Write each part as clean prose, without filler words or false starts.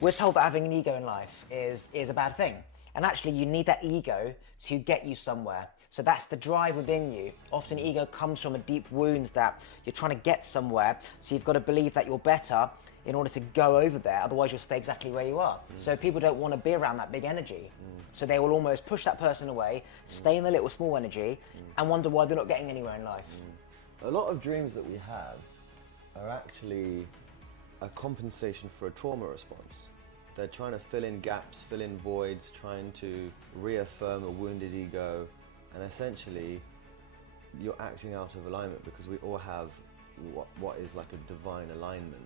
We're told that having an ego in life is a bad thing. And actually you need that ego to get you somewhere. So that's the drive within you. Often ego comes from a deep wound that you're trying to get somewhere. So you've got to believe that you're better in order to go over there. Otherwise you'll stay exactly where you are. So people don't want to be around that big energy. So they will almost push that person away, stay in the little small energy and wonder why they're not getting anywhere in life. A lot of dreams that we have are actually a compensation for a trauma response. They're trying to fill in gaps, fill in voids, trying to reaffirm a wounded ego, and essentially you're acting out of alignment because we all have what is like a divine alignment,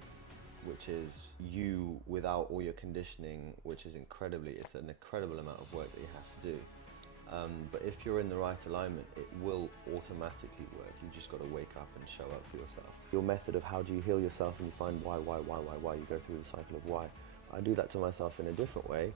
which is you without all your conditioning, which is it's an incredible amount of work that you have to do. But if you're in the right alignment, it will automatically work. You just got to wake up and show up for yourself. Your method of how do you heal yourself, and you find why, you go through the cycle of why. I do that to myself in a different way.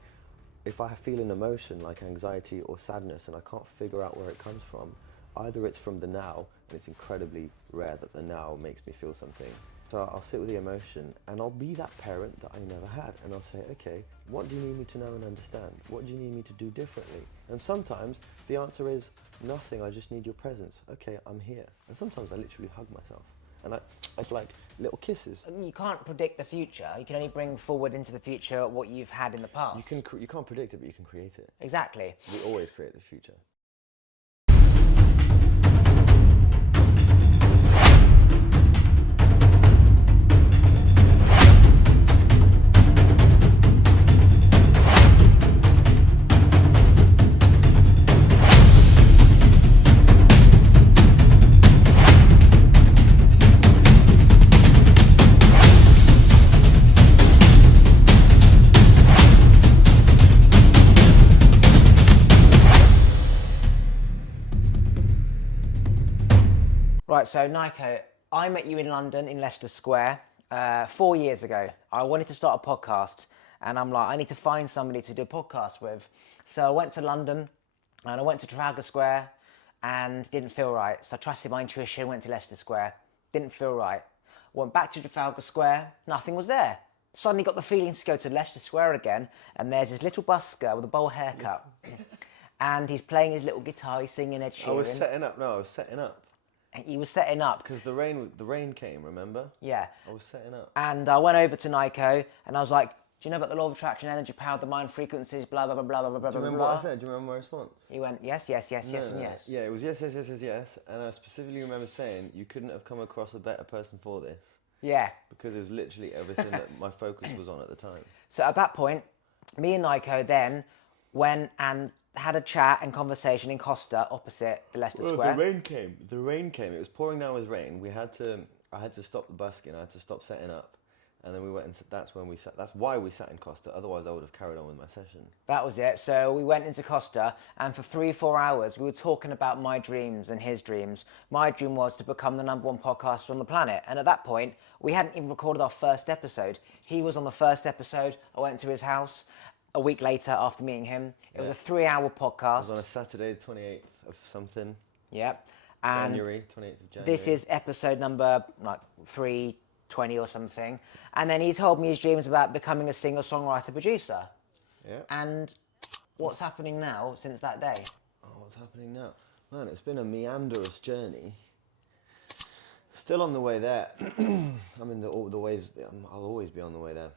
If I feel an emotion like anxiety or sadness and I can't figure out where it comes from, either it's from the now, and it's incredibly rare that the now makes me feel something. So I'll sit with the emotion and I'll be that parent that I never had, and I'll say, okay, what do you need me to know and understand? What do you need me to do differently? And sometimes the answer is nothing, I just need your presence. Okay, I'm here. And sometimes I literally hug myself. And it's like little kisses. You can't predict the future. You can only bring forward into the future what you've had in the past. You can't predict it, but you can create it. Exactly. We always create the future. Right, so Naiko, I met you in London, in Leicester Square, 4 years ago. I wanted to start a podcast, and I'm like, I need to find somebody to do a podcast with. So I went to London, and I went to Trafalgar Square, and didn't feel right. So I trusted my intuition, went to Leicester Square, didn't feel right. Went back to Trafalgar Square, nothing was there. Suddenly got the feeling to go to Leicester Square again, and there's this little busker with a bowl haircut. And he's playing his little guitar, he's singing Ed Sheeran. I was setting up. He was setting up. Because the rain came, remember? Yeah. I was setting up. And I went over to Naiko and I was like, do you know about the law of attraction, energy, power, the mind, frequencies, blah, blah, blah, blah, blah, blah, Do you remember what I said? Do you remember my response? He went, yes, yes, yes, yes, and yes. Yeah, it was yes. And I specifically remember saying, you couldn't have come across a better person for this. Yeah. Because it was literally everything that my focus was on at the time. So at that point, me and Naiko then went and had a chat and conversation in Costa opposite the Leicester Square. The rain came. It was pouring down with rain. I had to stop the busking. I had to stop setting up, and then we went and that's why we sat in Costa. Otherwise I would have carried on with my session. That was it. So we went into Costa, and for 3-4 hours we were talking about my dreams and his dreams. My dream was to become the #1 podcaster on the planet, and at that point we hadn't even recorded our first episode. He was on the first episode. I went to his house a week later after meeting him. It was a 3-hour podcast. It was on a Saturday, the 28th of something. Yep. And 28th of January. This is episode number like 320 or something. And then he told me his dreams about becoming a singer, songwriter, producer. Yeah. And what's happening now since that day? Oh, what's happening now? Man, it's been a meandrous journey. Still on the way there. I mean, the ways, I'll always be on the way there.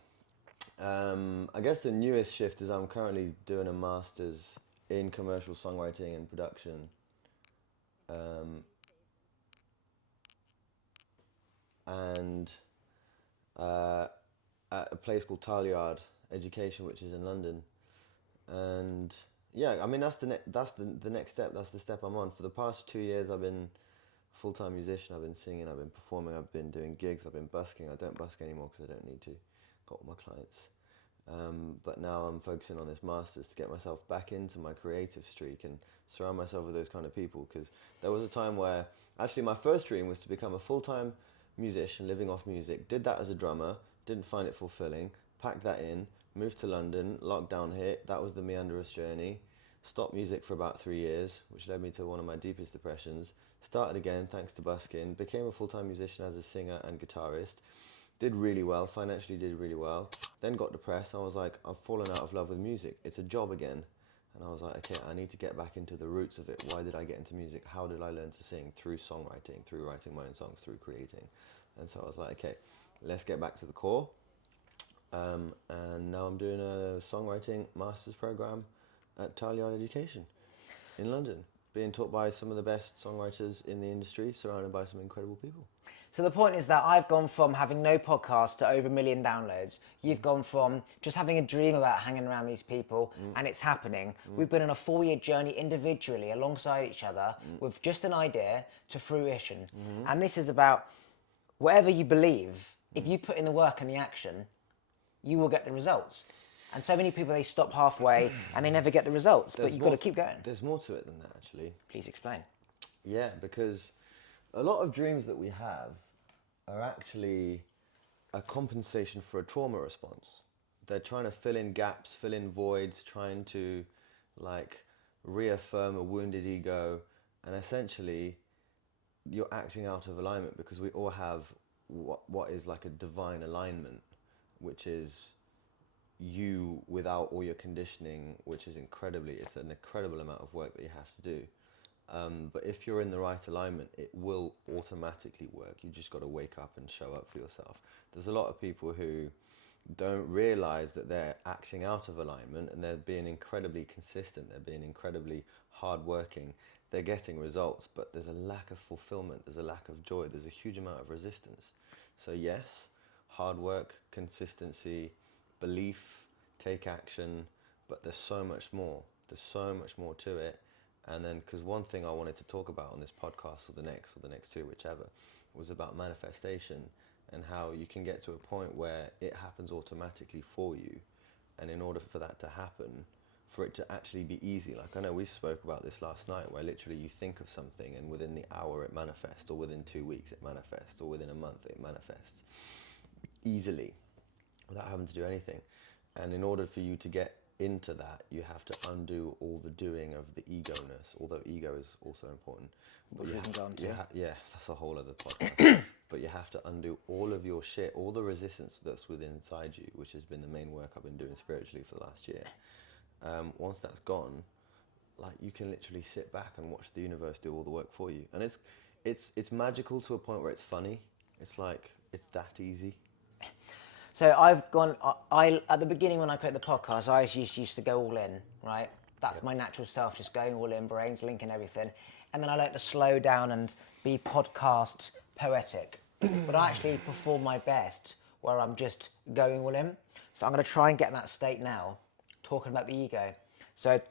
I guess the newest shift is I'm currently doing a master's in commercial songwriting and production. At a place called Tallyard Education, which is in London. And yeah, I mean, that's the next step. That's the step I'm on. For the past 2 years, I've been a full-time musician. I've been singing, I've been performing, I've been doing gigs, I've been busking. I don't busk anymore because I don't need to. Got all my clients. But now I'm focusing on this master's to get myself back into my creative streak and surround myself with those kind of people, because there was a time where actually my first dream was to become a full-time musician living off music. Did that as a drummer, didn't find it fulfilling, packed that in, moved to London, lockdown hit, that was the meandrous journey. Stopped music for about 3 years, which led me to one of my deepest depressions. Started again thanks to busking, became a full-time musician as a singer and guitarist. Did really well, financially did really well. Then got depressed. I was like, I've fallen out of love with music. It's a job again. And I was like, okay, I need to get back into the roots of it. Why did I get into music? How did I learn to sing? Through songwriting, through writing my own songs, through creating. And so I was like, okay, let's get back to the core. And now I'm doing a songwriting master's program at Talion Education in London, being taught by some of the best songwriters in the industry, surrounded by some incredible people. So the point is that I've gone from having no podcast to over 1 million downloads. You've gone from just having a dream about hanging around these people and it's happening. We've been on a 4-year journey individually alongside each other with just an idea to fruition. And this is about whatever you believe, if you put in the work and the action, you will get the results. And so many people, they stop halfway and they never get the results, but you've got to keep going. There's more to it than that, actually. Please explain. Yeah, because a lot of dreams that we have are actually a compensation for a trauma response. They're trying to fill in gaps, fill in voids, trying to like reaffirm a wounded ego, and essentially you're acting out of alignment because we all have what is like a divine alignment, which is you without all your conditioning, which is it's an incredible amount of work that you have to do. But if you're in the right alignment, it will automatically work. You just got to wake up and show up for yourself. There's a lot of people who don't realize that they're acting out of alignment and they're being incredibly consistent. They're being incredibly hardworking. They're getting results, but there's a lack of fulfillment. There's a lack of joy. There's a huge amount of resistance. So yes, hard work, consistency, belief, take action, but there's so much more. There's so much more to it. And then, because one thing I wanted to talk about on this podcast or the next two, whichever, was about manifestation and how you can get to a point where it happens automatically for you. And in order for that to happen, for it to actually be easy, like I know we spoke about this last night, where literally you think of something and within the hour it manifests, or within 2 weeks it manifests, or within a month it manifests easily without having to do anything. And in order for you to get into that, you have to undo all the doing of the ego-ness, although ego is also important. But yeah, that's a whole other podcast. But you have to undo all of your shit, all the resistance that's within inside you, which has been the main work I've been doing spiritually for the last year. Once that's gone, like you can literally sit back and watch the universe do all the work for you. And it's magical to a point where it's funny. It's like, it's that easy. So I've gone, at the beginning when I created the podcast, I used to go all in, right? That's my natural self, just going all in, brains linking everything. And then I like to slow down and be podcast poetic. But I actually perform my best where I'm just going all in. So I'm going to try and get in that state now, talking about the ego. So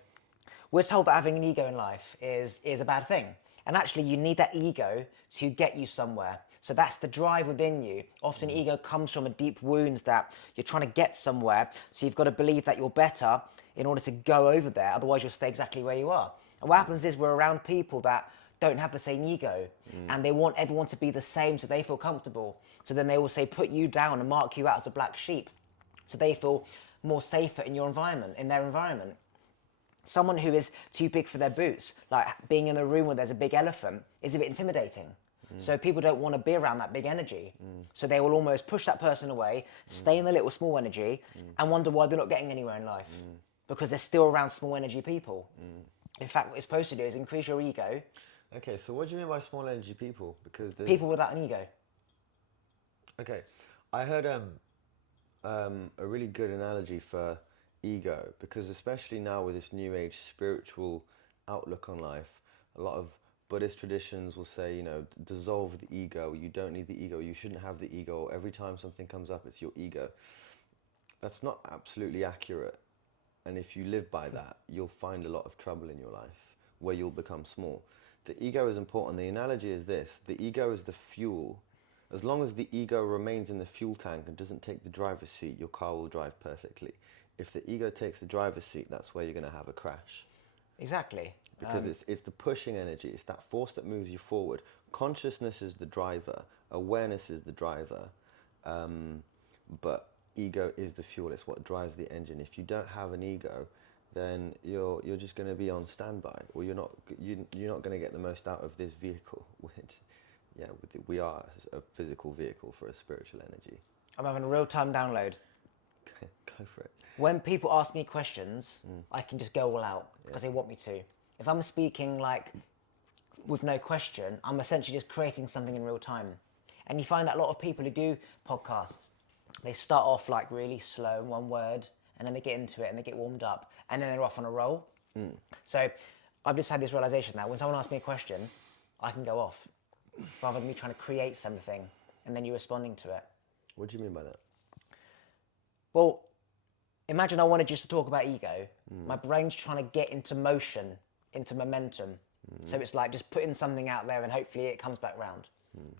we're told that having an ego in life is a bad thing. And actually you need that ego to get you somewhere. So that's the drive within you. Often ego comes from a deep wound that you're trying to get somewhere. So you've got to believe that you're better in order to go over there. Otherwise you'll stay exactly where you are. And what happens is we're around people that don't have the same ego and they want everyone to be the same so they feel comfortable. So then they will say, put you down and mark you out as a black sheep. So they feel more safer in your environment, in their environment. Someone who is too big for their boots, like being in a room where there's a big elephant, is a bit intimidating. So people don't want to be around that big energy. So they will almost push that person away, stay in the little small energy, and wonder why they're not getting anywhere in life. Because they're still around small energy people. In fact, what you're supposed to do is increase your ego. Okay, so what do you mean by small energy people? Because there's... People without an ego. Okay, I heard a really good analogy for ego, because especially now with this new age spiritual outlook on life, a lot of Buddhist traditions will say, you know, dissolve the ego. You don't need the ego. You shouldn't have the ego. Every time something comes up, it's your ego. That's not absolutely accurate. And if you live by that, you'll find a lot of trouble in your life where you'll become small. The ego is important. The analogy is this. The ego is the fuel. As long as the ego remains in the fuel tank and doesn't take the driver's seat, your car will drive perfectly. If the ego takes the driver's seat, that's where you're going to have a crash. Exactly. Because it's the pushing energy. It's that force that moves you forward. Consciousness is the driver. Awareness is the driver. But ego is the fuel. It's what drives the engine. If you don't have an ego, then you're just going to be on standby, or you're not going to get the most out of this vehicle, which, yeah, we are a physical vehicle for a spiritual energy. I'm having a real-time download. Go for it. When people ask me questions, I can just go all out because they want me to. If I'm speaking like with no question, I'm essentially just creating something in real time. And you find that a lot of people who do podcasts, they start off like really slow, one word, and then they get into it and they get warmed up, and then they're off on a roll. So I've just had this realization that when someone asks me a question, I can go off rather than me trying to create something and then you responding to it. What do you mean by that? Well, imagine I wanted just to talk about ego. My brain's trying to get into motion, into momentum. So it's like just putting something out there and hopefully it comes back round.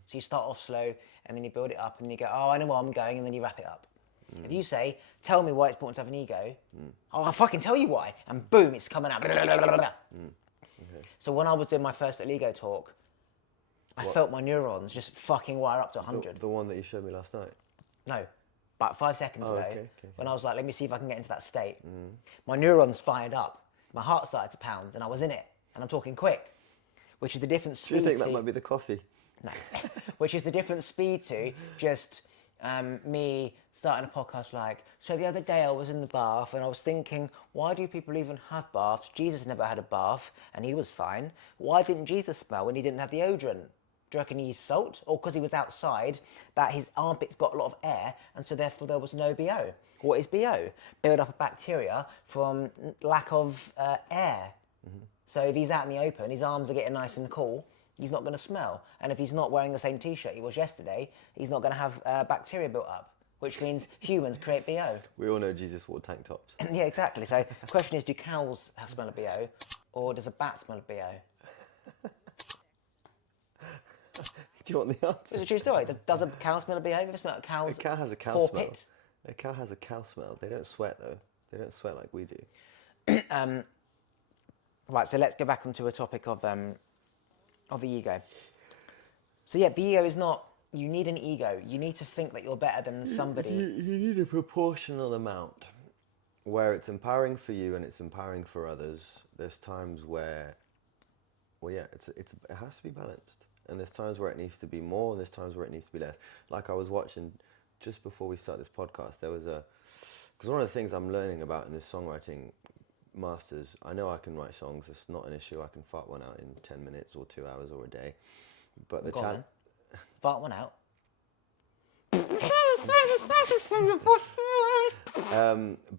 So you start off slow and then you build it up and you go, oh, I know where I'm going, and then you wrap it up. If you say, tell me why it's important to have an ego, I'll fucking tell you why. And boom, it's coming out. Okay. So when I was doing my first little ego talk, I felt my neurons just fucking wire up to 100. The one that you showed me last night? No, about 5 seconds ago, okay. when I was like, let me see if I can get into that state. My neurons fired up. My heart started to pound and I was in it. And I'm talking quick, which is the different speed Do you think that might be the coffee? No. Which is the different speed to just me starting a podcast like, so the other day I was in the bath and I was thinking, why do people even have baths? Jesus never had a bath and he was fine. Why didn't Jesus smell when he didn't have deodorant? Do you reckon he used salt? Or because he was outside, that his armpits got a lot of air and so therefore there was no BO. What is BO? Build up of bacteria from lack of air. So if he's out in the open, his arms are getting nice and cool, he's not going to smell. And if he's not wearing the same t-shirt he was yesterday, he's not going to have bacteria built up, which means humans create BO. We all know Jesus wore tank tops. Yeah, exactly. So the question is, do cows smell of BO or does a bat smell of BO? Do you want the answer? It's a true story. Does a cow smell of BO? Have you ever smelled a cow's A cow has a cow smell. forepit? A cow has a cow smell. They don't sweat though. They don't sweat like we do. Right, so let's go back onto a topic of the ego. So yeah, the ego is not, you need an ego. You need to think that you're better than somebody. You need a proportional amount where it's empowering for you and it's empowering for others. There's times where, well, yeah, it has to be balanced. And there's times where it needs to be more, and there's times where it needs to be less. Like I was watching just before we start this podcast, there was because one of the things I'm learning about in this songwriting masters, I know I can write songs, it's not an issue, I can fart one out in 10 minutes or 2 hours or a day. But the challenge... Fart one out.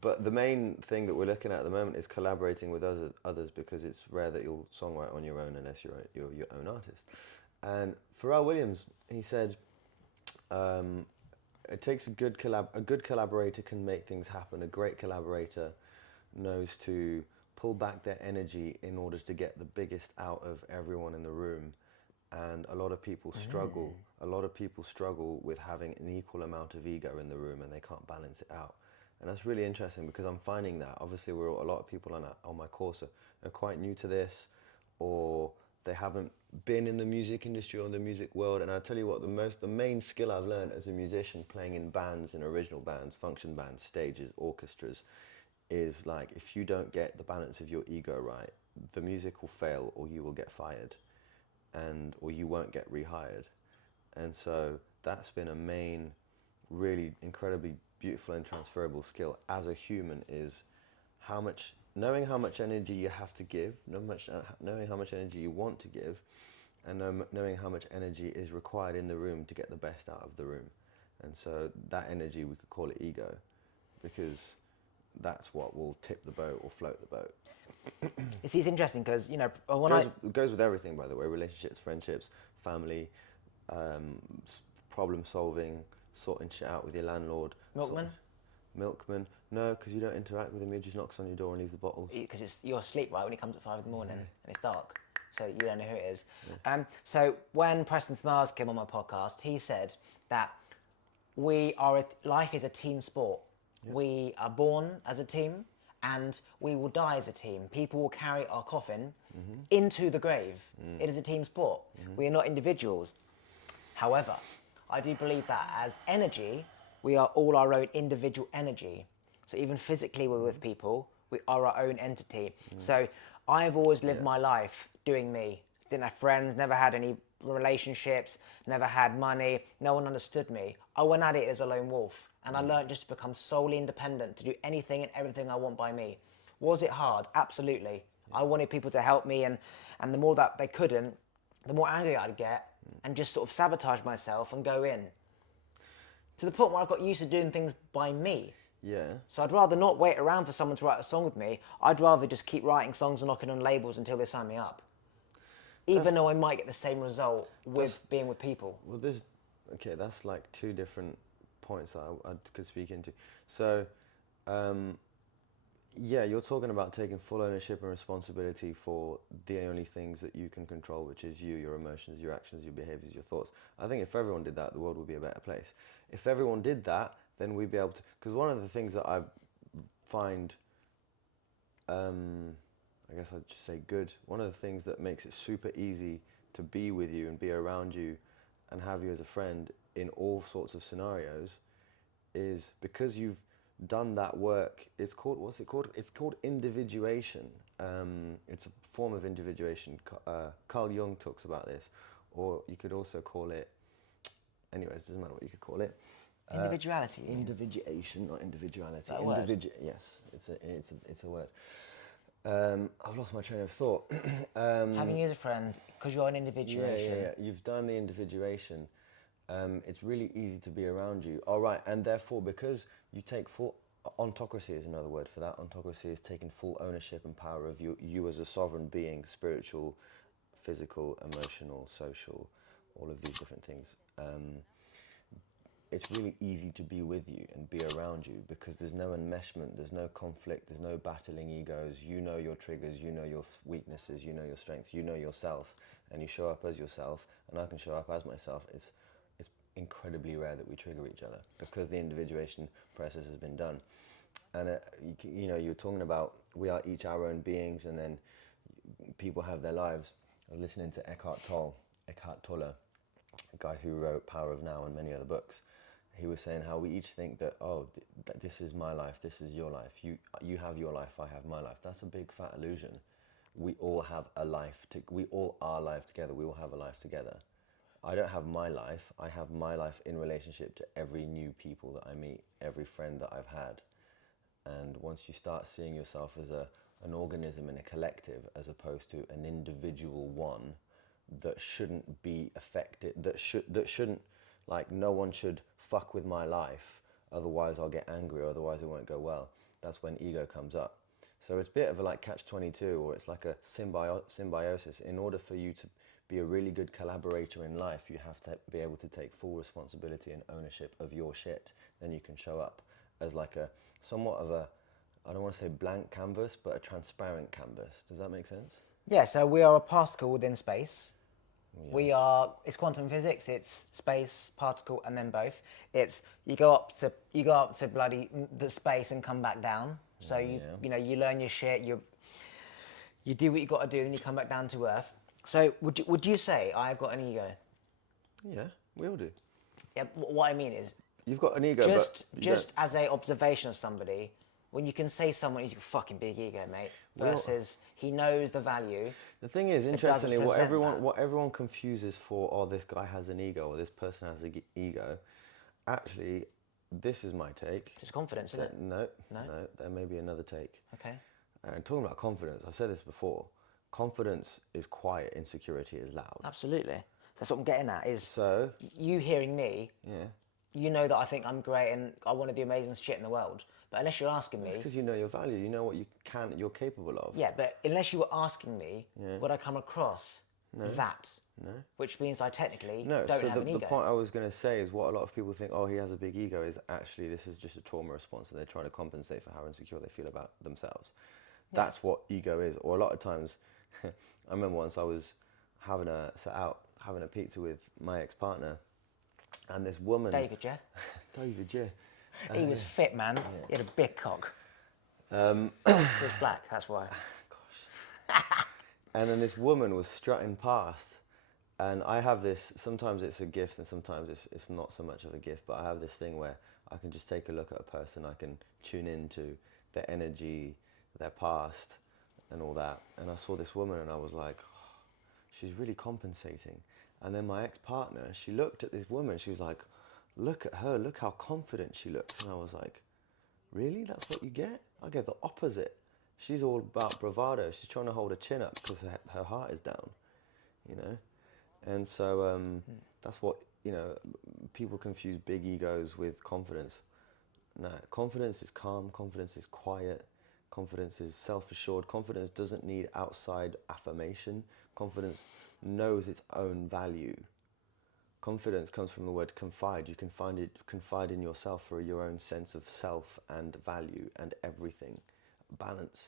But the main thing that we're looking at the moment is collaborating with others because it's rare that you'll songwrite on your own unless you're your own artist. And Pharrell Williams, he said, it takes a good collaborator can make things happen. A great collaborator knows to pull back their energy in order to get the biggest out of everyone in the room. And a lot of people struggle. A lot of people struggle with having an equal amount of ego in the room, and they can't balance it out. And that's really interesting because I'm finding that obviously a lot of people on my course are quite new to this, or they haven't been in the music industry or the music world. And I tell you what, the main skill I've learned as a musician, playing in bands, in original bands, function bands, stages, orchestras, is like if you don't get the balance of your ego right, the music will fail, or you will get fired, or you won't get rehired. And so that's been a main, really incredibly beautiful and transferable skill as a human, is knowing how much energy you have to give, knowing how much energy you want to give, and knowing how much energy is required in the room to get the best out of the room. And so that energy, we could call it ego, because that's what will tip the boat or float the boat. It's interesting because, you know, It goes with everything, by the way, relationships, friendships, family, problem solving, sorting shit out with your landlord. Milkman? Milkman. No, because you don't interact with him, he just knocks on your door and leaves the bottles. Because you're asleep, right, when he comes at 5 in the morning and it's dark, so you don't know who it is. Yeah. So when Preston Smars came on my podcast, he said that life is a team sport. Yep. We are born as a team and we will die as a team. People will carry our coffin into the grave. It is a team sport. We are not individuals. However, I do believe that as energy, we are all our own individual energy. So even physically we're with people, we are our own entity. So I've always lived my life doing me. Didn't have friends, never had any relationships, never had money, no one understood me. I went at it as a lone wolf. And I learned just to become solely independent, to do anything and everything I want by me. Was it hard? Absolutely. I wanted people to help me, and the more that they couldn't, the more angry I'd get and just sort of sabotage myself and go in. To the point where I got used to doing things by me. Yeah. So I'd rather not wait around for someone to write a song with me. I'd rather just keep writing songs and knocking on labels until they sign me up. Even though I might get the same result with being with people. Well, okay, that's like two different points that I could speak into. So, yeah, you're talking about taking full ownership and responsibility for the only things that you can control, which is you, your emotions, your actions, your behaviors, your thoughts. I think if everyone did that, the world would be a better place. If everyone did that, then we'd be able to, because one of the things that I find, I guess I'd just say good, one of the things that makes it super easy to be with you and be around you and have you as a friend in all sorts of scenarios is because you've done that work. It's called, what's it called? It's called individuation. It's a form of individuation. Carl Jung talks about this, or you could also call it, anyways, it doesn't matter what you could call it. Individuality. Individuation, not individuality. Is that a word? Yes, it's a word. I've lost my train of thought. Having you as a friend, because you're an individuation. Yeah. You've done the individuation. It's really easy to be around you. All right, and therefore, because you take full, ontocracy is another word for that. Ontocracy is taking full ownership and power of you as a sovereign being, spiritual, physical, emotional, social, all of these different things. It's really easy to be with you and be around you because there's no enmeshment, there's no conflict, there's no battling egos. You know your triggers, you know your weaknesses, you know your strengths, you know yourself, and you show up as yourself, and I can show up as myself. It's incredibly rare that we trigger each other because the individuation process has been done. And you know, you're talking about we are each our own beings, and then people have their lives. I was listening to Eckhart Tolle, a guy who wrote Power of Now and many other books. He was saying how we each think that, oh, this is my life, this is your life. You have your life, I have my life. That's a big fat illusion. We all have a life. We all are alive together. We all have a life together. I don't have my life. I have my life in relationship to every new people that I meet, every friend that I've had. And once you start seeing yourself as an organism in a collective as opposed to an individual one that shouldn't be affected, that shouldn't, like, no one should fuck with my life, otherwise I'll get angry, or otherwise it won't go well. That's when ego comes up. So it's a bit of a like catch-22, or it's like a symbiosis. In order for you to be a really good collaborator in life, you have to be able to take full responsibility and ownership of your shit. Then you can show up as like a somewhat of a, I don't want to say blank canvas, but a transparent canvas. Does that make sense? Yeah, so we are a particle within space. Yeah. It's quantum physics, it's space, particle, and then both. It's, you go up to bloody the space and come back down. So you know, you learn your shit, you do what you got to do, then you come back down to earth. So would you say I've got an ego? Yeah, we all do. Yeah, what I mean is, You've got an ego, just as a observation of somebody, when you can say someone he's got a fucking big ego, mate, versus he knows the value. The thing is, interestingly, what everyone confuses for, oh, this guy has an ego or this person has an ego, actually, this is my take. It's confidence, isn't it? No, there may be another take. Okay. And talking about confidence, I've said this before, confidence is quiet, insecurity is loud. Absolutely. That's what I'm getting at, is So, you hearing me, yeah. you know that I think I'm great and I want to do amazing shit in the world. But unless you're asking me... Because you know your value, you know what you're capable of. Yeah, but unless you were asking me, would I come across that? No. Which means I technically don't have an ego. The point I was going to say is what a lot of people think, oh, he has a big ego, is actually this is just a trauma response and they're trying to compensate for how insecure they feel about themselves. Yeah. That's what ego is. Or a lot of times, I remember once I was having a pizza with my ex-partner, and this woman... David, yeah? David, yeah. He was fit, man. Yeah. He had a big cock. He was black, that's why. Gosh. And then this woman was strutting past, and I have this, sometimes it's a gift and sometimes it's not so much of a gift, but I have this thing where I can just take a look at a person, I can tune into their energy, their past, and all that. And I saw this woman and I was like, oh, she's really compensating. And then my ex-partner, she looked at this woman, she was like, look at her, look how confident she looks. And I was like, really? That's what you get? I get the opposite. She's all about bravado. She's trying to hold her chin up because her heart is down, you know? And so that's what, you know, people confuse big egos with confidence. No, confidence is calm, confidence is quiet, confidence is self-assured. Confidence doesn't need outside affirmation. Confidence knows its own value. Confidence comes from the word confide. You can confide in yourself for your own sense of self and value and everything. Balance.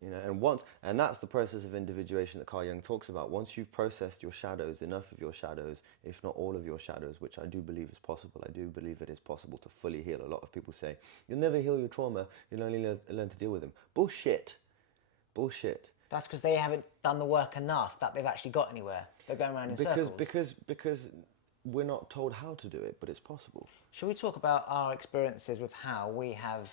You know, and that's the process of individuation that Carl Jung talks about. Once you've processed your shadows, enough of your shadows, if not all of your shadows, which I do believe is possible. I do believe it is possible to fully heal. A lot of people say, you'll never heal your trauma, you'll only learn to deal with them. Bullshit. Bullshit. That's because they haven't done the work enough that they've actually got anywhere. They're going around in circles. Because we're not told how to do it, but it's possible. Shall we talk about our experiences with how we have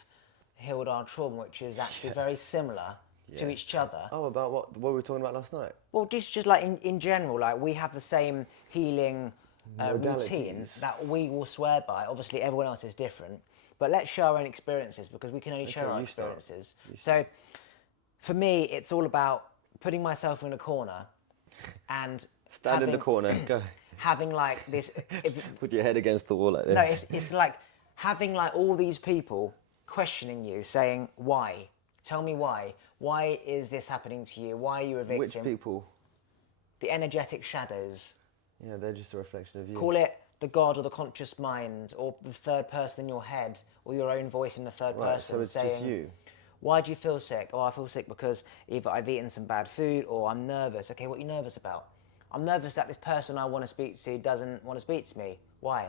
healed our trauma, which is actually very similar to each other? Oh, about what were we talking about last night? Well, just like in general, like we have the same healing routine that we will swear by. Obviously, everyone else is different, but let's share our own experiences because we can only share our experiences. So, for me, it's all about putting myself in a corner and stand in the corner. Go. Having like this. Put your head against the wall like this. No, it's like having like all these people questioning you, saying why. Tell me why. Why is this happening to you? Why are you a victim? Which people? The energetic shadows. Yeah, they're just a reflection of you. Call it the God or the conscious mind or the third person in your head or your own voice in the third person so it's saying, just you. why do you feel sick? Oh, I feel sick because either I've eaten some bad food or I'm nervous. Okay, what are you nervous about? I'm nervous that this person I want to speak to doesn't want to speak to me. Why?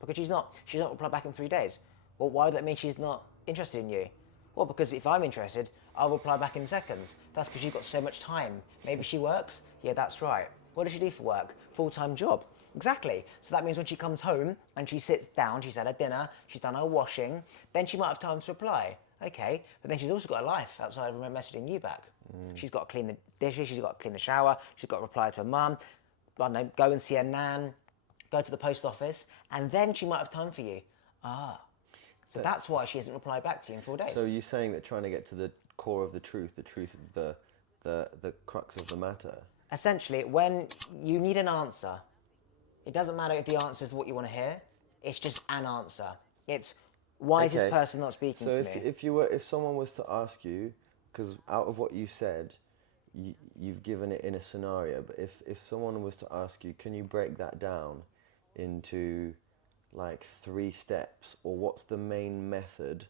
Because she's not replied back in 3 days. Well, why would that mean she's not interested in you? Well, because if I'm interested, I'll reply back in seconds. That's because you've got so much time. Maybe she works? Yeah, that's right. What does she do for work? Full-time job. Exactly. So that means when she comes home and she sits down, she's had her dinner, she's done her washing, then she might have time to reply. Okay, but then she's also got a life outside of messaging you back. She's got to clean the dishes, she's got to clean the shower, she's got to reply to her mum, I don't know, go and see her nan, go to the post office, and then she might have time for you. So that's why she hasn't replied back to you in 4 days. So you're saying that trying to get to the core of the truth of the crux of the matter. Essentially, when you need an answer, it doesn't matter if the answer is what you want to hear. It's just an answer. It's why is this person not speaking to me? So if someone was to ask you, because out of what you said, you've given it in a scenario. But if someone was to ask you, can you break that down into like 3 steps, or what's the main method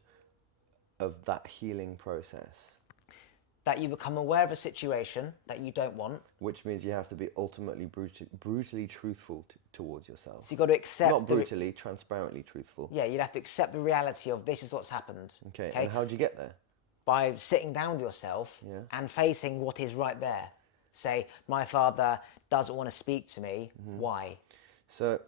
of that healing process? That you become aware of a situation that you don't want. Which means you have to be ultimately brutally truthful towards yourself. So you've got to accept... Not brutally, transparently truthful. Yeah, you'd have to accept the reality of this is what's happened. Okay, and how'd you get there? By sitting down with yourself and facing what is right there. Say, my father doesn't want to speak to me. Why? So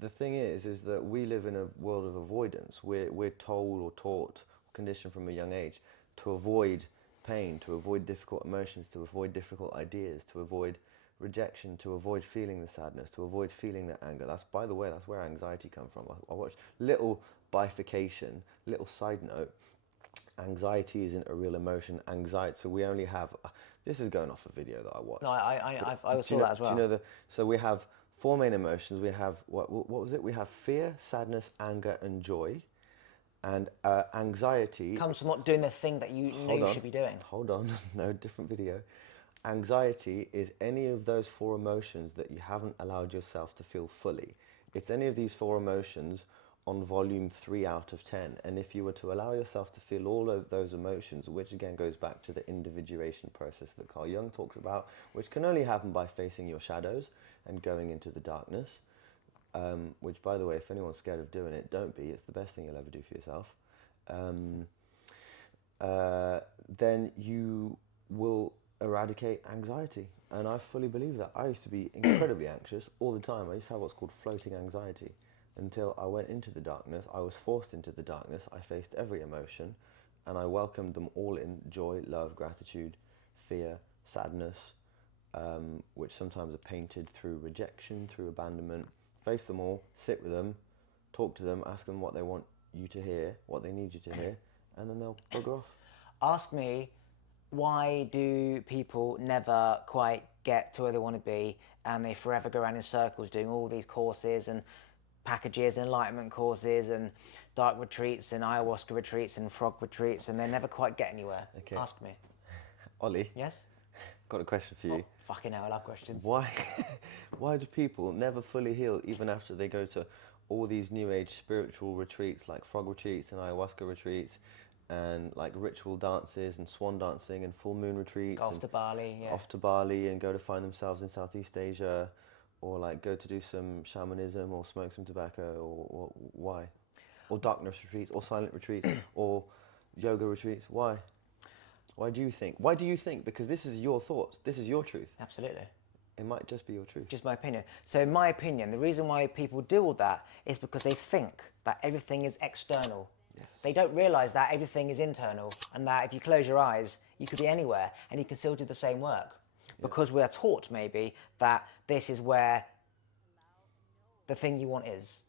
the thing is that we live in a world of avoidance. We're told or taught, conditioned from a young age, to avoid pain, to avoid difficult emotions, to avoid difficult ideas, to avoid rejection, to avoid feeling the sadness, to avoid feeling the anger. That's, by the way, that's where anxiety comes from. I watched little bifurcation, little side note. Anxiety isn't a real emotion. Anxiety, so we only have, this is going off a video that I watched. No, I saw that as well. Do you know so we have 4 main emotions. We have, what was it? We have fear, sadness, anger, and joy. And anxiety comes from not doing the thing that you know you should be doing. Hold on, no, different video. Anxiety is any of those 4 emotions that you haven't allowed yourself to feel fully. It's any of these 4 emotions on volume 3 out of 10. And if you were to allow yourself to feel all of those emotions, which again goes back to the individuation process that Carl Jung talks about, which can only happen by facing your shadows and going into the darkness. Which, by the way, if anyone's scared of doing it, don't be. It's the best thing you'll ever do for yourself. Then you will eradicate anxiety. And I fully believe that. I used to be incredibly anxious all the time. I used to have what's called floating anxiety. Until I went into the darkness, I was forced into the darkness. I faced every emotion, and I welcomed them all in: joy, love, gratitude, fear, sadness, which sometimes are painted through rejection, through abandonment. Face them all, sit with them, talk to them, ask them what they want you to hear, what they need you to hear, and then they'll bugger off. Ask me, why do people never quite get to where they want to be, and they forever go around in circles doing all these courses and packages and enlightenment courses and dark retreats and ayahuasca retreats and frog retreats, and they never quite get anywhere? Okay. Ask me. Ollie, Yes? got a question for you. Oh, fucking hell, I love questions. Why do people never fully heal even after they go to all these new age spiritual retreats like frog retreats and ayahuasca retreats and like ritual dances and swan dancing and full moon retreats? Go off to Bali, yeah. Off to Bali and go to find themselves in Southeast Asia, or like go to do some shamanism or smoke some tobacco, or why? Or darkness retreats, or silent retreats, or yoga retreats. Why? Why do you think? Why do you think? Because this is your thoughts. This is your truth. Absolutely. It might just be your truth. Just my opinion. So in my opinion, the reason why people do all that is because they think that everything is external. Yes. They don't realise that everything is internal, and that if you close your eyes, you could be anywhere and you can still do the same work. Because we are taught maybe that this is where the thing you want is.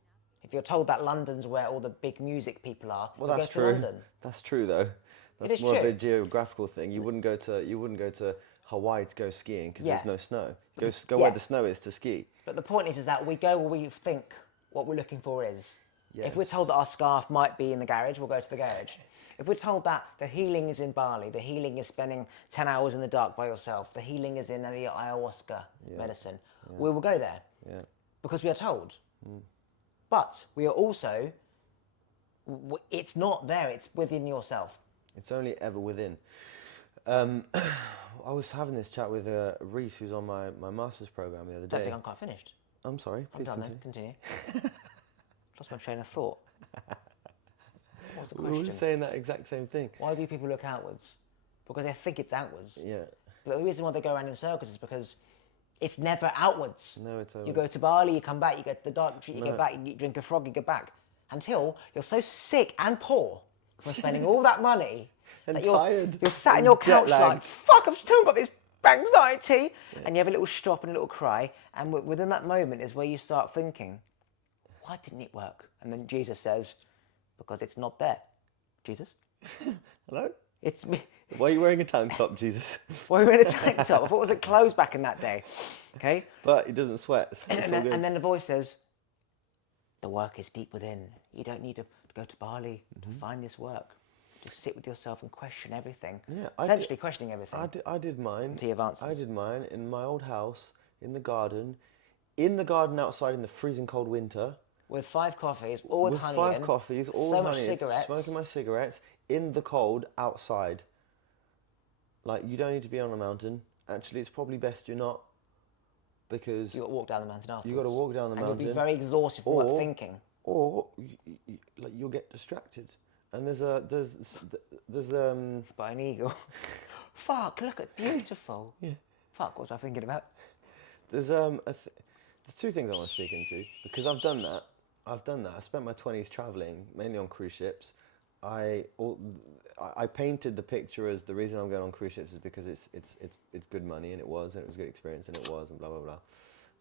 If you're told that London's where all the big music people are, Well, you that's go true. to London. That's true, though. That's is more of true. a geographical thing. You wouldn't go to Hawaii to go skiing because there's no snow. Go where the snow is to ski. But the point is that we go where we think what we're looking for is. If we're Yes. told that our scarf might be in the garage, we'll go to the garage. If we're told that the healing is in Bali, the healing is spending 10 hours in the dark by yourself, the healing is in the ayahuasca medicine, we will go there. Yeah. Because we are told. But we are also, it's not there, it's within yourself. It's only ever within. I was having this chat with Reese, who's on my master's program the other I don't day. think I'm quite finished. I'm sorry. I'm Please done continue. then, continue. Lost my train of thought. What was the We question? were saying that exact same thing. Why do people look outwards? Because they think it's outwards. Yeah. But the reason why they go around in circles is because it's never outwards. No, it's over. You go to Bali, you come back, you go to the dark retreat, you No. go back, you drink a frog, you go back. Until you're so sick and poor from spending all that money And that tired you're sat on and your jet couch like, lagged. fuck, I've still got this anxiety. And you have a little stop and a little cry. And within that moment is where you start thinking, why didn't it work? And then Jesus says, because it's not there. Jesus? Hello? It's me. Why are you wearing a tank top, Jesus? Why are we in a tank top? I thought it was a clothes back in that day. Okay? But he doesn't sweat. So it's And all good. then the voice says, the work is deep within. You don't need to go to Bali to find this work. Just sit with yourself and question everything. Yeah, Essentially questioning everything. I did mine. Until you've answered. I did mine in my old house, in the garden outside in the freezing cold winter. With 5 coffees, all with honey 5 in, coffees, all so with much honey in, cigarettes. smoking my cigarettes in the cold outside. Like, you don't need to be on a mountain. Actually, it's probably best you're not, because You got to walk down the mountain afterwards. you got to walk down the and mountain. you'll be very exhausted from Or- thinking. or like you'll get distracted. And there's By an eagle. Fuck, look at beautiful. Yeah. Fuck, what was I thinking about? there's 2 things I want to speak into, because I've done that. I spent my 20s traveling, mainly on cruise ships. I painted the picture as the reason I'm going on cruise ships is because it's good money, and it was a good experience, and it was, and blah blah blah.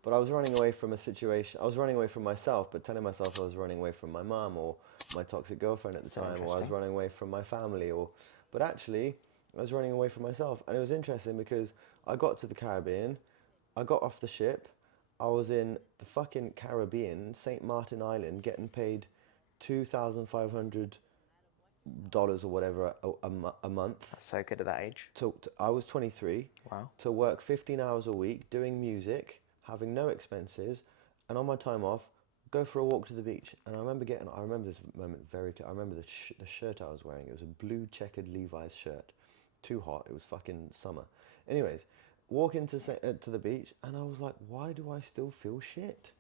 But I was running away from a situation. I was running away from myself, but telling myself I was running away from my mum or my toxic girlfriend at the So time, or I was interesting. running away from my family, but actually I was running away from myself. And it was interesting because I got to the Caribbean, I got off the ship, I was in the fucking Caribbean, St. Martin Island, getting paid $2,500 or whatever a month. That's so good at that age. I was 23. Wow. To work 15 hours a week doing music, having no expenses, and on my time off, go for a walk to the beach. And I remember this moment I remember the shirt I was wearing. It was a blue checkered Levi's shirt. Too hot. It was fucking summer. Anyways, walk into to the beach, and I was like, why do I still feel shit?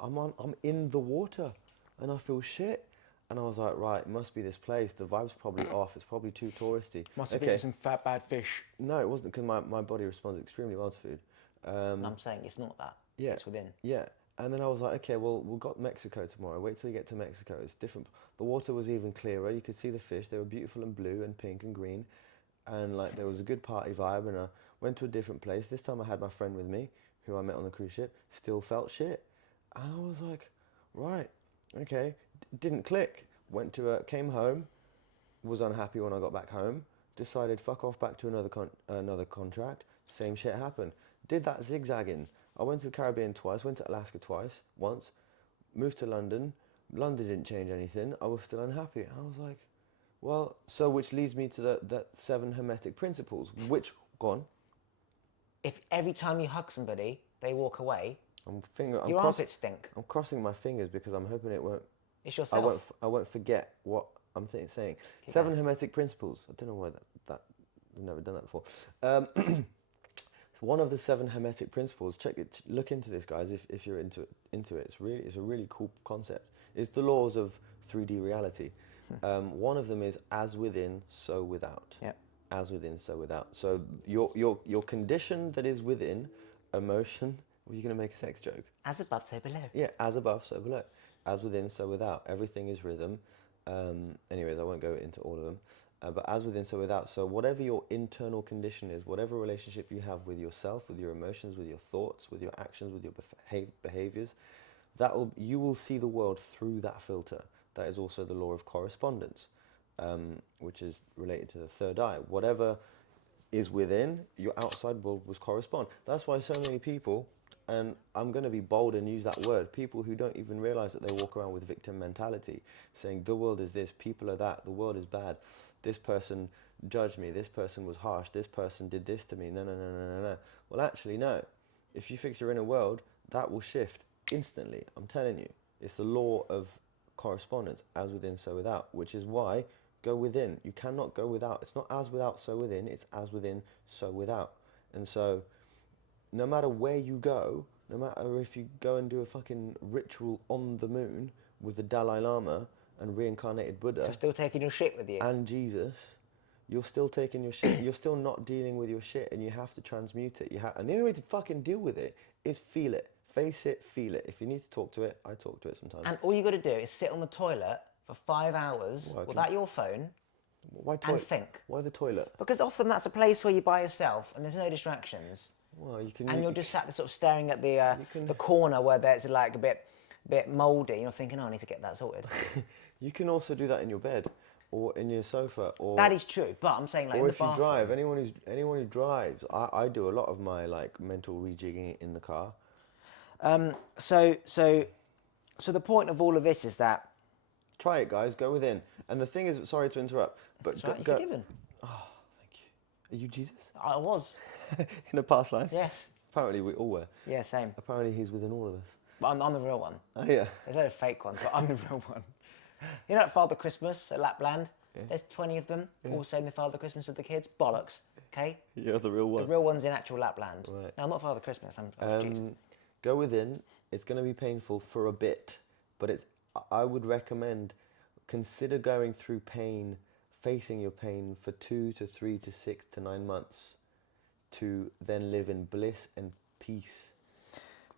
I'm in the water, and I feel shit. And I was like, right, it must be this place. The vibe's probably off. It's probably too touristy. Must have been some fat, bad fish. No, it wasn't, because my body responds extremely well to food. And I'm saying it's not that. Yeah. It's within. Yeah. And then I was like, okay, well, we've got Mexico tomorrow. Wait till you get to Mexico. It's different. The water was even clearer. You could see the fish. They were beautiful and blue and pink and green. And like, there was a good party vibe. And I went to a different place. This time I had my friend with me, who I met on the cruise ship. Still felt shit. And I was like, right, Okay, didn't click. Came home, was unhappy when I got back home. Decided fuck off back to another contract. Same shit happened. Did that zigzagging. I went to the Caribbean twice. Went to Alaska once. Moved to London. London didn't change anything. I was still unhappy. I was like, well, so which leads me to the 7 Hermetic principles. Which gone. If every time you hug somebody, they walk away, I'm your armpits stink. I'm crossing my fingers because I'm hoping it won't. It's yourself. I won't forget what I'm saying. Keep 7 going. Hermetic principles. I don't know why that I've never done that before. One of the 7 Hermetic principles. Check it. Look into this, guys. If you're into it, it's a really cool concept. It's the laws of 3D reality. One of them is as within, so without. Yep. As within, so without. So your condition that is within, emotion. Were you going to make a sex joke? As above, so below. Yeah, as above, so below. As within, so without. Everything is rhythm. Anyways, I won't go into all of them. But as within, so without. So whatever your internal condition is, whatever relationship you have with yourself, with your emotions, with your thoughts, with your actions, with your behaviors, you will see the world through that filter. That is also the law of correspondence, which is related to the third eye. Whatever is within, your outside world will correspond. That's why so many people, and I'm going to be bold and use that word, people who don't even realize that they walk around with victim mentality, saying the world is this, people are that, the world is bad, this person judged me, this person was harsh, this person did this to me, no. Well, actually, no. If you fix your inner world, that will shift instantly. I'm telling you. It's the law of correspondence, as within, so without, which is why go within. You cannot go without. It's not as without, so within. It's as within, so without. And so no matter where you go, no matter if you go and do a fucking ritual on the moon with the Dalai Lama and reincarnated Buddha, You're still taking your shit with you. and Jesus, you're still taking your shit. You're still not dealing with your shit, and you have to transmute it. And the only way to fucking deal with it is feel it. Face it, feel it. If you need to talk to it, I talk to it sometimes. And all you got to do is sit on the toilet for 5 hours without your phone and think. Why the toilet? Because often that's a place where you're by yourself and there's no distractions. Well, you can. And you're just sat there sort of staring at the corner where there's like a bit mouldy. You're thinking, oh, I need to get that sorted. You can also do that in your bed or in your sofa. Or that is true, but I'm saying like in the bathroom. Or if you drive, anyone who drives, I do a lot of my like mental rejigging in the car. So the point of all of this is that. Try it, guys. Go within. And the thing is, sorry to interrupt, but You're forgiven. Oh, thank you. Are you Jesus? I was. In a past life? Yes. Apparently we all were. Yeah, same. Apparently he's within all of us. But I'm the real one. Oh yeah. There's no fake ones, but I'm the real one. You know at Father Christmas at Lapland? Yeah. There's 20 of them, all saying the Father Christmas of the kids. Bollocks, okay? You're the real one. The real one's in actual Lapland. Right. No, I'm not Father Christmas, I'm Jesus. Go within. It's going to be painful for a bit, but I would recommend consider going through pain, facing your pain for 2 to 3 to 6 to 9 months to then live in bliss and peace.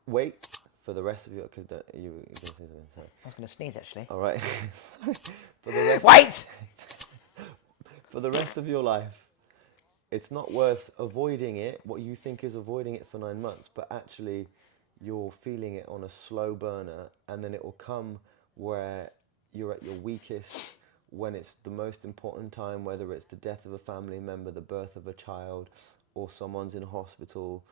Wait for the rest of your, because you were going to say something, sorry. I was going to sneeze actually. All right. Wait! For the rest of your life, it's not worth avoiding it, what you think is avoiding it for 9 months, but actually you're feeling it on a slow burner, and then it will come where you're at your weakest, when it's the most important time, whether it's the death of a family member, the birth of a child, or someone's in hospital,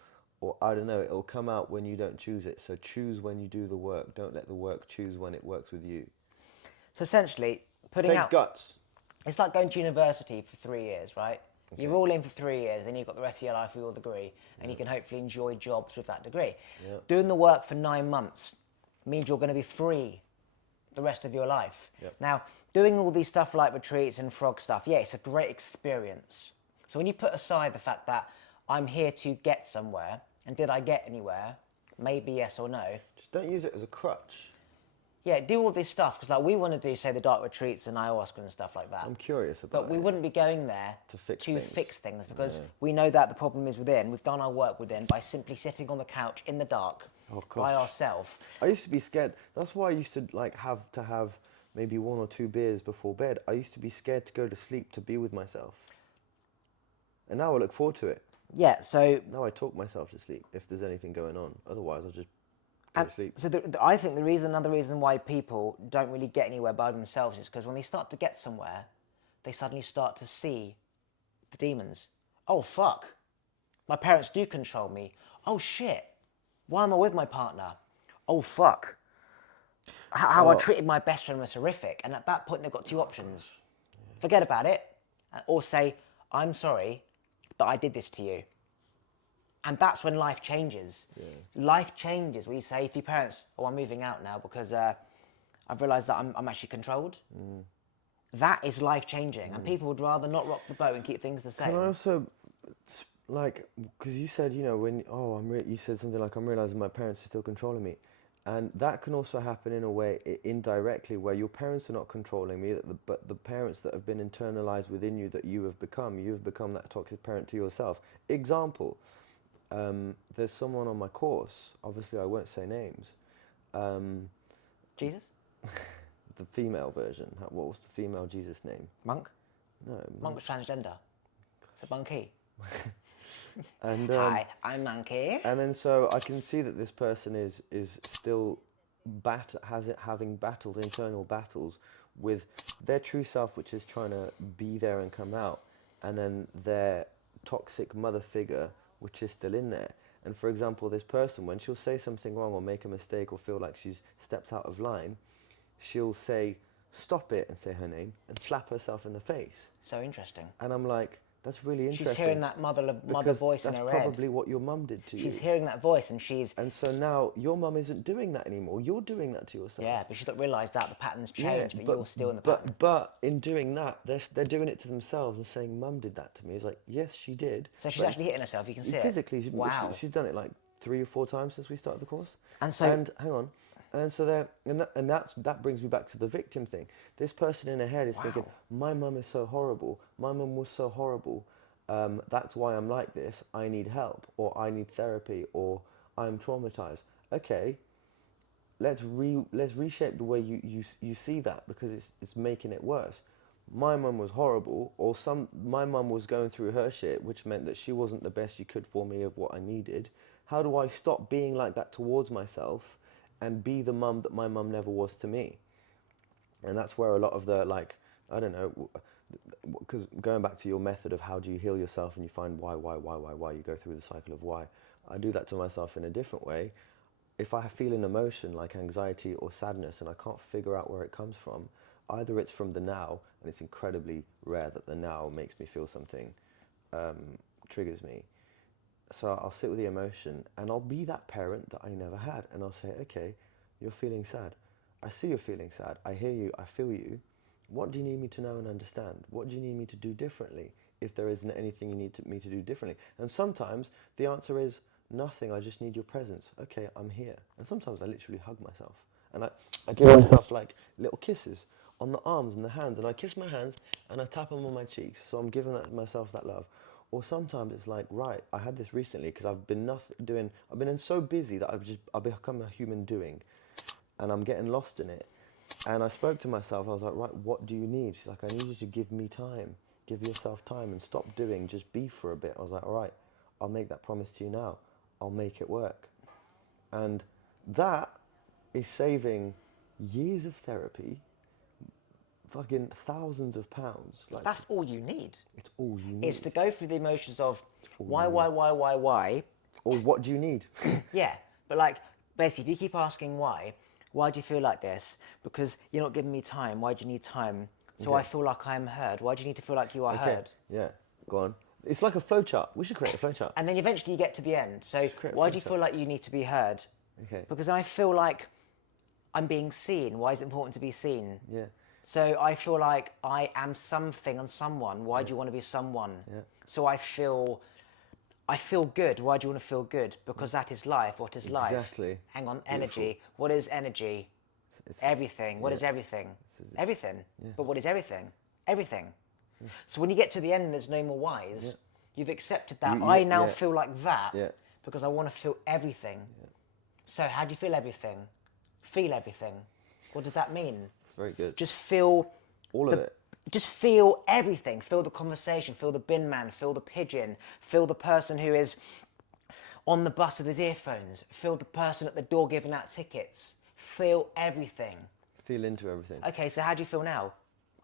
or I don't know, it'll come out when you don't choose it. So choose when you do the work. Don't let the work choose when it works with you. So essentially, Takes guts. It's like going to university for 3 years, right? Okay. You're all in for 3 years, then you've got the rest of your life with your degree, and you can hopefully enjoy jobs with that degree. Yep. Doing the work for 9 months means you're going to be free the rest of your life. Yep. Now, doing all these stuff like retreats and frog stuff, yeah, it's a great experience. So when you put aside the fact that I'm here to get somewhere, and did I get anywhere? Maybe yes or no. Just don't use it as a crutch. Yeah, do all this stuff, because like we want to do, say, the dark retreats and ayahuasca and stuff like that. I'm curious about But we wouldn't be going there to fix things, because we know that the problem is within. We've done our work within by simply sitting on the couch in the dark by ourselves. I used to be scared. That's why I used to like have maybe 1 or 2 beers before bed. I used to be scared to go to sleep to be with myself. And now I look forward to it. Yeah, so... Now I talk myself to sleep if there's anything going on. Otherwise, I'll just... go to sleep. So I think another reason why people don't really get anywhere by themselves is because when they start to get somewhere, they suddenly start to see the demons. Oh, fuck. My parents do control me. Oh, shit. Why am I with my partner? Oh, fuck. How I treated my best friend was horrific. And at that point, they've got two options. Forget about it. Or say, I'm sorry that I did this to you. And that's when life changes. Yeah. Life changes when you say to your parents, oh, I'm moving out now because I've realised that I'm actually controlled. That is life changing. And people would rather not rock the boat and keep things the same. Can I also, like, because you said, you know, you said something like, I'm realising my parents are still controlling me. And that can also happen in a way, indirectly, where your parents are not controlling me, but the parents that have been internalized within you that you've become that toxic parent to yourself. Example, there's someone on my course, obviously I won't say names. Jesus? The female version. What was the female Jesus name? Monk? No. Monk was transgender. So Monkey. And Hi, I'm Monkey. And then so I can see that this person is still having battled internal battles with their true self, which is trying to be there and come out, and then their toxic mother figure, which is still in there. And for example, this person, when she'll say something wrong or make a mistake or feel like she's stepped out of line, she'll say, stop it, and say her name, and slap herself in the face. So interesting. And I'm like, that's really interesting. She's hearing that mother voice in her head. That's probably what your mum did to you. She's hearing that voice and she's... And so now your mum isn't doing that anymore. You're doing that to yourself. Yeah, but she doesn't realise that the pattern's changed, but you're still in the pattern. But in doing that, they're doing it to themselves and saying, Mum did that to me. It's like, yes, she did. So she's actually hitting herself, you can see it. Physically, wow. She's done it like 3 or 4 times since we started the course. And so... And hang on. And so that brings me back to the victim thing. This person in her head is thinking, my mum is so horrible. My mum was so horrible. That's why I'm like this. I need help, or I need therapy, or I'm traumatized. Okay, let's reshape the way you see that, because it's making it worse. My mum was horrible, or my mum was going through her shit, which meant that she wasn't the best she could for me of what I needed. How do I stop being like that towards myself and be the mum that my mum never was to me? And that's where a lot of the, like, I don't know, because going back to your method of how do you heal yourself and you find why, you go through the cycle of why. I do that to myself in a different way. If I feel an emotion like anxiety or sadness and I can't figure out where it comes from, either it's from the now, and it's incredibly rare that the now makes me feel something, triggers me. So I'll sit with the emotion and I'll be that parent that I never had, and I'll say, okay, you're feeling sad. I see you're feeling sad. I hear you. I feel you. What do you need me to know and understand? What do you need me to do differently if there isn't anything you need me to do differently? And sometimes the answer is nothing. I just need your presence. Okay, I'm here. And sometimes I literally hug myself. And I give myself like little kisses on the arms and the hands. And I kiss my hands and I tap them on my cheeks. So I'm giving myself that love. Or sometimes it's like, right, I had this recently because I've been so busy that I've become a human doing. And I'm getting lost in it. And I spoke to myself, I was like, right, what do you need? She's like, I need you to give me time. Give yourself time and stop doing, just be for a bit. I was like, all right, I'll make that promise to you now. I'll make it work. And that is saving years of therapy, fucking thousands of pounds. Like, that's all you need. It's all you need. It's to go through the emotions of why? Or what do you need? Yeah, but like, basically, if you keep asking why do you feel like this? Because you're not giving me time. Why do you need time? So I feel like I'm heard. Why do you need to feel like you are heard? Yeah, go on. It's like a flowchart. We should create a flowchart. And then eventually you get to the end. So why do you feel like you need to be heard? Okay. Because I feel like I'm being seen. Why is it important to be seen? Yeah. So I feel like I am something and someone. Why do you want to be someone? Yeah. So I feel good. Why do you want to feel good? Because that is life. What is life? Exactly. Hang on, energy. Beautiful. What is energy? It's everything. What is everything? Everything. Yeah. But what is everything? Everything. Yeah. So when you get to the end and there's no more whys, you've accepted that. I now feel like that because I want to feel everything. Yeah. So how do you feel everything? Feel everything. What does that mean? It's very good. Just feel all of it. Just feel everything. Feel the conversation, feel the bin man, feel the pigeon, feel the person who is on the bus with his earphones, feel the person at the door giving out tickets, feel everything. Feel into everything. Okay, so how do you feel now?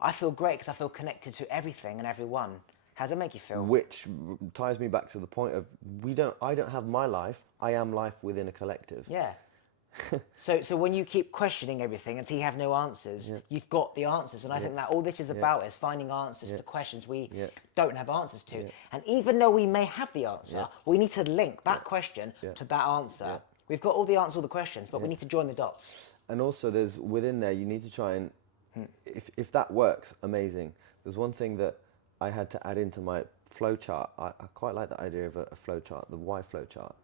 I feel great because I feel connected to everything and everyone. How does it make you feel? Which ties me back to the point of I don't have my life. I am life within a collective. Yeah. So when you keep questioning everything until you have no answers, you've got the answers. And I think that all this is about is finding answers to questions we don't have answers to. And even though we may have the answer, we need to link that question to that answer. We've got all the answers, all the questions, but we need to join the dots. And also there's within there, you need to try and, if that works, amazing. There's one thing that I had to add into my flowchart. I quite like the idea of a flowchart, the why flowchart.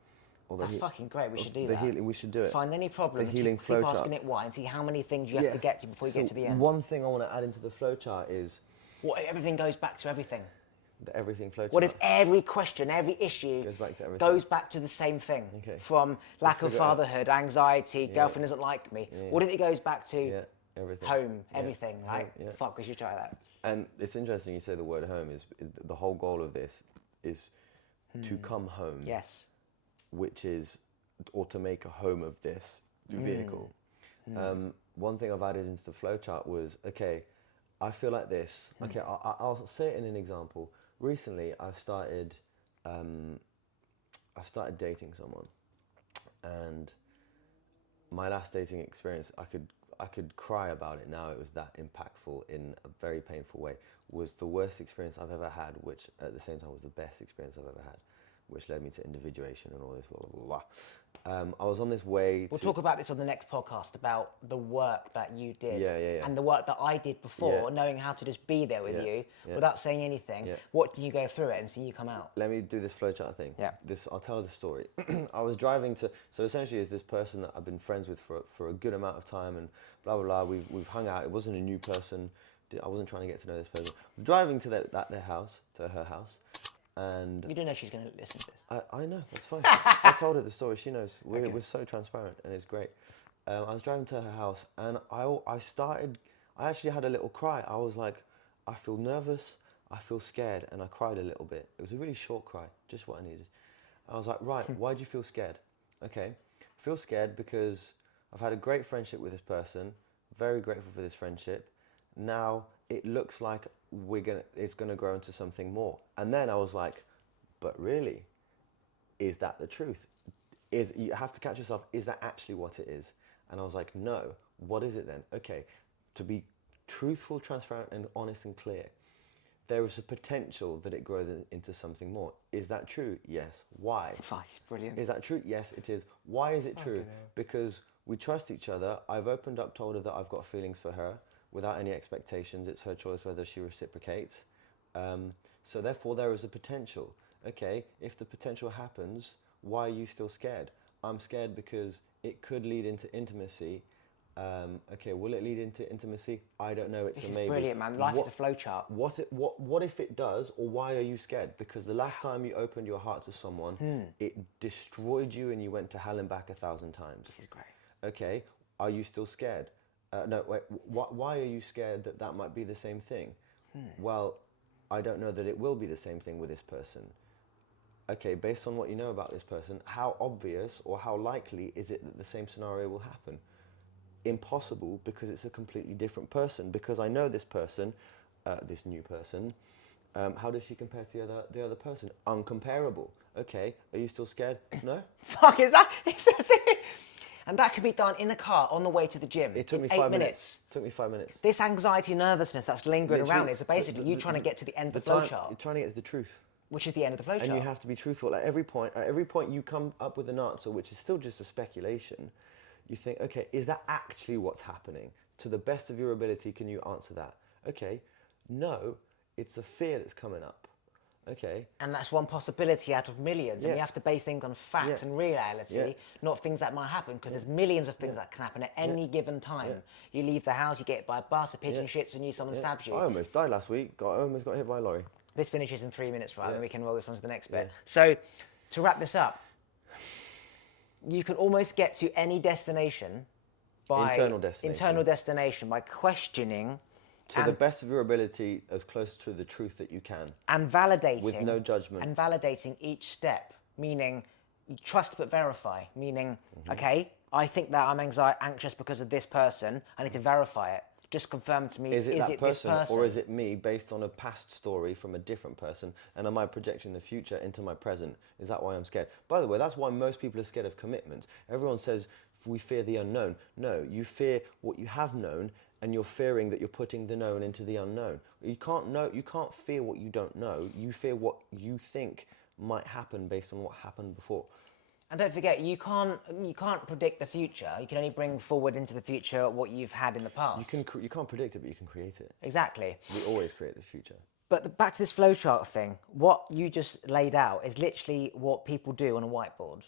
That's fucking great. We should do that. We should do it. Find any problem, keep asking it why, and see how many things you have to get to before you get to the end. One thing I want to add into the flowchart is... What if everything goes back to everything? The everything flowchart. What if every question, every issue goes back to the same thing? Okay. From lack of fatherhood, anxiety, girlfriend doesn't like me. What if it goes back to everything. home, everything, right? Fuck, we should try that. And it's interesting you say the word home. Is the whole goal of this is to come home. Yes. Which is, or to make a home of this vehicle. One thing I've added into the flowchart was, okay, I feel like this. Okay, I'll say it in an example. Recently, I've started dating someone, and my last dating experience, I could cry about it now. It was that impactful in a very painful way. Was the worst experience I've ever had, which at the same time was the best experience I've ever had, which led me to individuation and all this blah blah blah. I was on this way. We'll talk about this on the next podcast about the work that you did yeah. and the work that I did before, knowing how to just be there with you without saying anything. What do you go through it and see you come out? Let me do this flowchart thing. Yeah. I'll tell the story. I was driving to, so essentially it's this person that I've been friends with for a good amount of time and blah blah blah. We've hung out. It wasn't a new person. I wasn't trying to get to know this person. I was driving to their house, to her house. And you don't know she's going to listen to this. I know, that's fine. I told her the story, she knows. We're so transparent and it's great. I was driving to her house and I actually had a little cry. I was like, I feel nervous, I feel scared, and I cried a little bit. It was a really short cry, just what I needed. I was like, right, why do you feel scared? Okay, I feel scared because I've had a great friendship with this person, very grateful for this friendship. Now it looks like it's gonna grow into something more. And then I was like, but really, is that the truth? You have to catch yourself, is that actually what it is? And I was like, no, what is it then? Okay, to be truthful, transparent, and honest and clear, there is a potential that it grows into something more. Is that true? Yes. Why? That's brilliant. Is that true? Yes, it is. Why is it true? Because we trust each other. I've opened up, told her that I've got feelings for her without any expectations. It's her choice whether she reciprocates. So therefore there is a potential. Okay, if the potential happens, why are you still scared? I'm scared because it could lead into intimacy. Okay, will it lead into intimacy? I don't know, it's a maybe. This is brilliant, man. Life is a flowchart. What if it does, or why are you scared? Because the last time you opened your heart to someone, it destroyed you and you went to hell and back 1,000 times. This is great. Okay, are you still scared? No, wait, why are you scared that might be the same thing? Well, I don't know that it will be the same thing with this person. Okay, based on what you know about this person, how obvious or how likely is it that the same scenario will happen? Impossible, because it's a completely different person. Because I know this person, this new person, how does she compare to the other person? Uncomparable. Okay, are you still scared? No? Fuck, is that? And that can be done in the car on the way to the gym. It took me 5 minutes. It took me 5 minutes. This anxiety, nervousness that's lingering around is basically you trying to get to the end of the flowchart. You're trying to get to the truth. Which is the end of the flowchart. And you have to be truthful. At every point you come up with an answer, which is still just a speculation. You think, okay, is that actually what's happening? To the best of your ability, can you answer that? Okay, no, it's a fear that's coming up. Okay. And that's one possibility out of millions. And we have to base things on fact and reality, not things that might happen, because there's millions of things that can happen at any given time. You leave the house, you get hit by a bus, a pigeon shits on you, someone stabs you. I almost died last week. I almost got hit by a lorry. This finishes in 3 minutes, right? Then we can roll this on to the next bit. So, to wrap this up, you can almost get to any destination by internal destination by questioning to the best of your ability, as close to the truth that you can, and validating with no judgment, and validating each step. Meaning, you trust but verify, meaning, okay, I think that I'm anxious because of this person. I need to verify it. Just confirm to me, Is it that this person, person? or is it me based on a past story from a different person? And am I projecting the future into my present? Is that why I'm scared? By the way, that's why most people are scared of commitment. Everyone says we fear the unknown. No, you fear what you have known, and you're fearing that you're putting the known into the unknown. You can't fear what you don't know. You fear what you think might happen based on what happened before. And don't forget, you can't predict the future. You can only bring forward into the future what you've had in the past. You can't predict it, but you can create it. Exactly. We always create the future. But back to this flowchart thing, what you just laid out is literally what people do on a whiteboard,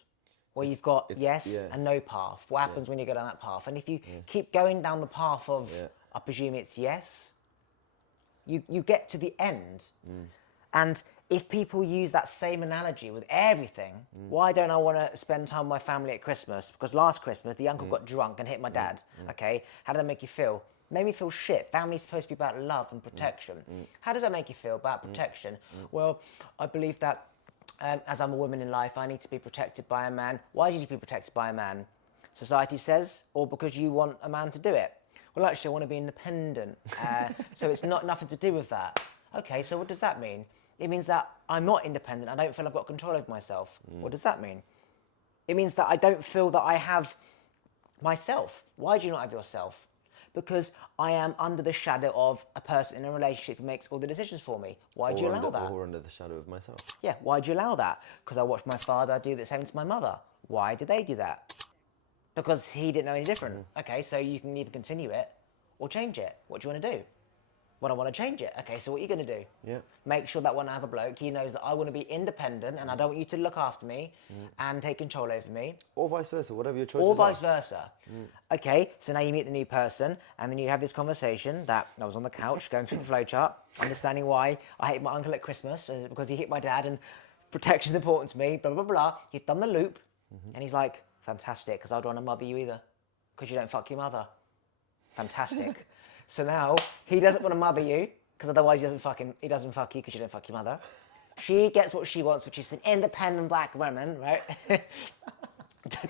where you've got yes and no path. What happens when you go down that path? And if you keep going down the path of, I presume it's yes, you get to the end. And if people use that same analogy with everything, why don't I want to spend time with my family at Christmas? Because last Christmas, the uncle got drunk and hit my dad. Okay, how did that make you feel? Made me feel shit. Family's supposed to be about love and protection. How does that make you feel about protection? Well, I believe that as I'm a woman in life, I need to be protected by a man. Why do you need to be protected by a man? Society says, or because you want a man to do it? Well, actually, I want to be independent. So it's not nothing to do with that. Okay, so what does that mean? It means that I'm not independent. I don't feel I've got control over myself. What does that mean? It means that I don't feel that I have myself. Why do you not have yourself? Because I am under the shadow of a person in a relationship who makes all the decisions for me. Why do you allow that? Or under the shadow of myself. Yeah, why do you allow that? Because I watched my father do the same to my mother. Why did they do that? Because he didn't know any different. Okay, so you can either continue it or change it. What do you want to do? Well, I want to change it. Okay, so what are you going to do? Yeah. Make sure that when I have a bloke, he knows that I want to be independent and I don't want you to look after me and take control over me. Or vice versa, whatever your choices Or are. vice versa. Okay, so now you meet the new person and then you have this conversation that I was on the couch going through the flowchart, understanding why I hate my uncle at Christmas because he hit my dad and protection is important to me, blah, blah, blah. He's done the loop and he's like, fantastic, because I don't want to mother you either because you don't fuck your mother. Fantastic. So now he doesn't want to mother you because otherwise he doesn't fuck you because you don't fuck your mother. She gets what she wants, which is an independent black woman, right?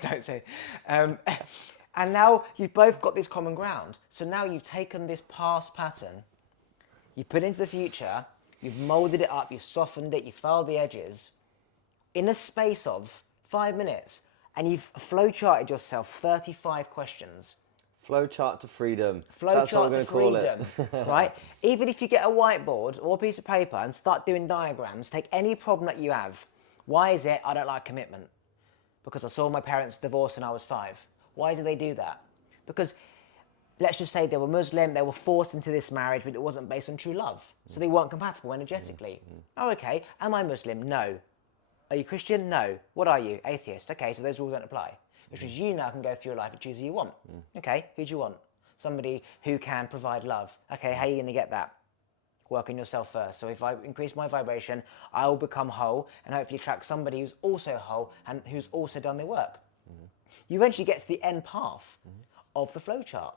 Don't say. And now you've both got this common ground. So now you've taken this past pattern, you put it into the future, you've molded it up, you've softened it, you've filed the edges in a space of 5 minutes, and you've flowcharted yourself 35 questions. Flowchart to freedom. Flowchart That's what we're to going to call freedom, right? Even if you get a whiteboard or a piece of paper and start doing diagrams, take any problem that you have. Why is it I don't like commitment? Because I saw my parents divorce when I was 5. Why do they do that? Because let's just say they were Muslim, they were forced into this marriage, but it wasn't based on true love. So they weren't compatible energetically. Oh, okay. Am I Muslim? No. Are you Christian? No. What are you? Atheist. Okay, so those rules don't apply. Which means you now can go through your life and choose who you want. Okay, who do you want? Somebody who can provide love. Okay, how are you going to get that? Work on yourself first. So if I increase my vibration, I will become whole and hopefully attract somebody who's also whole and who's also done their work. You eventually get to the end path of the flowchart,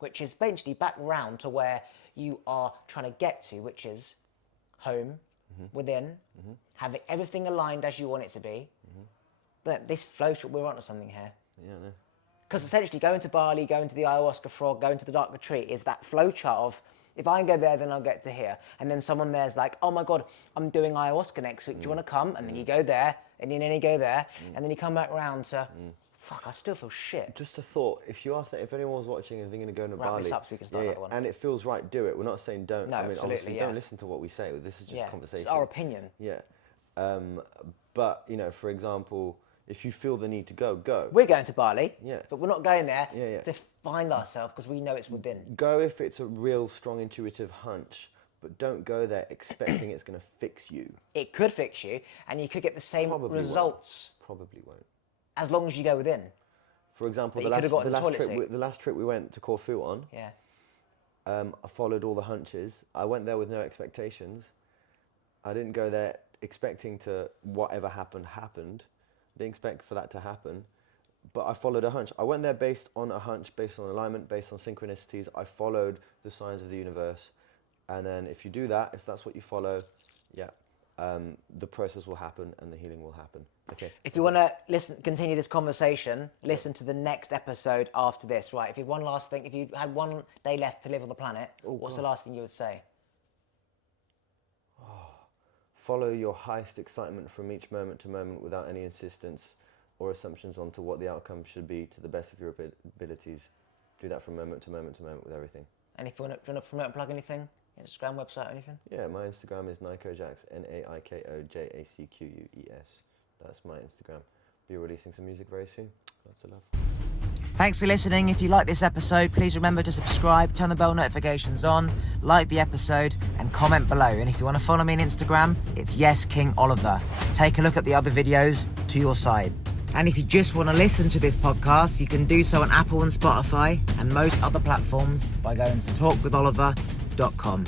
which is basically back round to where you are trying to get to, which is home, within, having everything aligned as you want it to be. But this flowchart, we're onto something here. Yeah, no. Because essentially going to Bali, going to the ayahuasca frog, going to the dark retreat is that flowchart of, if I go there, then I'll get to here. And then someone there's like, oh my God, I'm doing ayahuasca next week. Do you want to come? And then you go there, and then you go there, and then you come back round to, fuck, I still feel shit. Just a thought, if anyone's watching and thinking of going to Wrap Bali, this up so we can start another one. and it feels right, do it. We're not saying don't. No, I mean, absolutely, obviously, don't listen to what we say. This is just conversation. It's our opinion. Yeah. But, for example, if you feel the need to go, go. We're going to Bali, Yeah. but we're not going there Yeah. to find ourselves because we know it's within. Go if it's a real strong intuitive hunch, but don't go there expecting it's going to fix you. It could fix you, and you could get the same results Probably won't. as long as you go within. For example, But the last trip we went to Corfu on, Yeah. I followed all the hunches. I went there with no expectations. I didn't go there expecting to whatever happened. Didn't expect for that to happen, but I followed a hunch. I went there based on a hunch, based on alignment, based on synchronicities. I followed the signs of the universe, and then if you do that, if that's what you follow, yeah, the process will happen and the healing will happen. Okay. If you want to continue this conversation, listen to the next episode after this, right? If you one last thing, if you had one day left to live on the planet, what's the last thing you would say? Follow your highest excitement from each moment to moment without any insistence or assumptions onto what the outcome should be to the best of your abilities. Do that from moment to moment to moment with everything. And if you want to promote and plug anything? Instagram, website, anything? Yeah, my Instagram is NaikoJax, NaikoJacues. That's my Instagram. Be releasing some music very soon. Lots of love. Thanks for listening. If you like this episode, please remember to subscribe, turn the bell notifications on, like the episode, and comment below. And if you want to follow me on Instagram, it's YesKingOliver. Take a look at the other videos to your side. And if you just want to listen to this podcast, you can do so on Apple and Spotify and most other platforms by going to talkwitholiver.com.